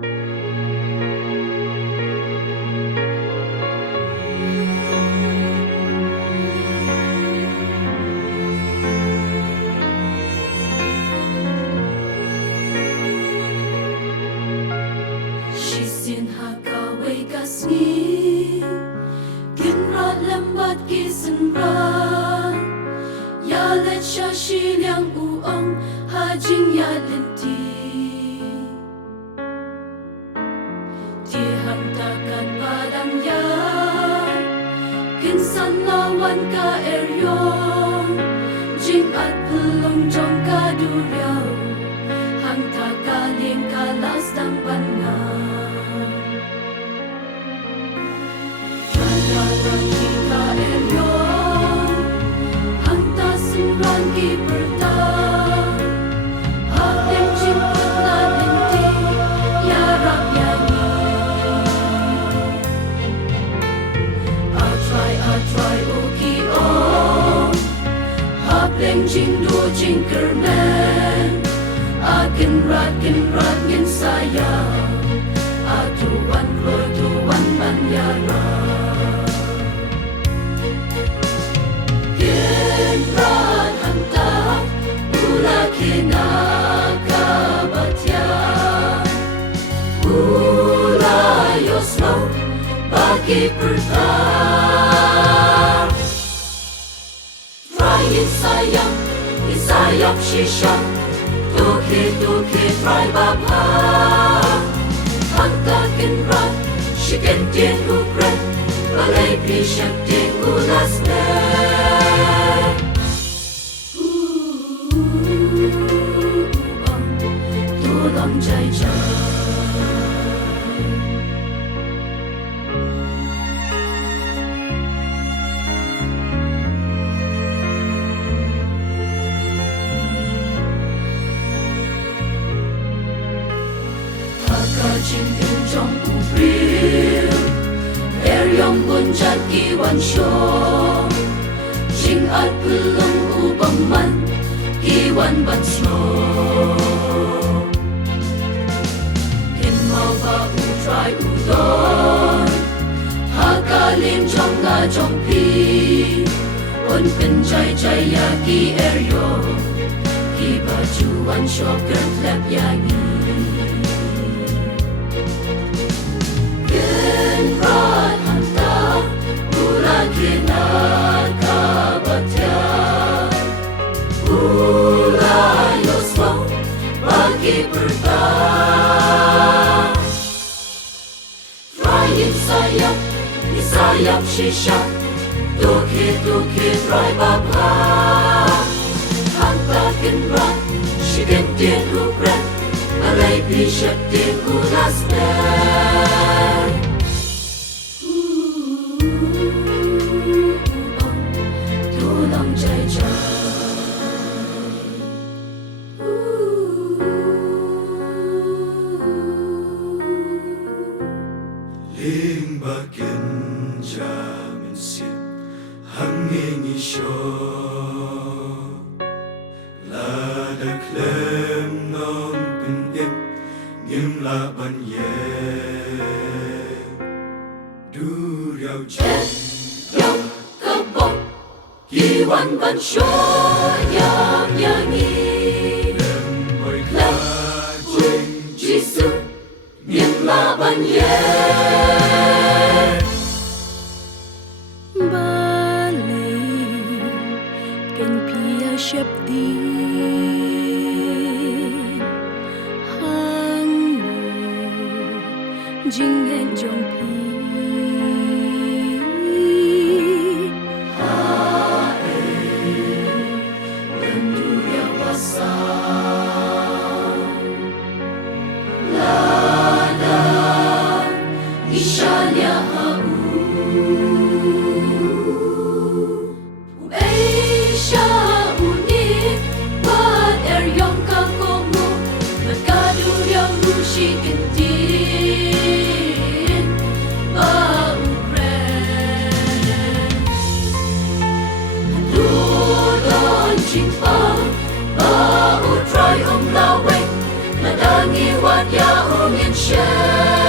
Sisin hakaway kasngi Ginrat lembat kisenran Yalet syashil yang uong Hajing yalenti Tihang takan padang yan Kinsan lawan ka eryon Jing at pelong jong ka duriao Hang takaling kalas dang bangang Jing do jing kermen Akin rat ngin saya Aduan kloduan manyara Kin rat hantar Ula kinaka batya Ula yoslo Bagi pertar Sayap shisha Tuki try babha Hanta kinrat Shiken tien ukret Balay pishak tien ulas ne Tulang jay jay Jing in trong April Eryong bunjat kiwan syong Jing at pelong ubang man Kiwan banslo Kin mau ba utray udon Hakalim jong nga jong pi Un penjay jaya ki eryo Ki bajuan syok gertlap yangi Rat hantar Ula kinaka batya Ula yoslo Bagi pertar Trying sayap Di sayap shisha Tuki try babha Hantar kinrat Shigen tien ukret Alay pishak tien ulas ner Limbakin jamin sip hanging isyo Lada klem non pindim ngim laban ye Duriao chen Yang kebok Kiwan ban syo Yang yangi Lemboy klajing Jisu Ngim laban ye Jing hen jong pi Benduria wasa Lada Ishalya hau Asia uni Wat eryong kakomo Magkadu yang rushi kinti Ba utray lawe Madangi wat ya 年生。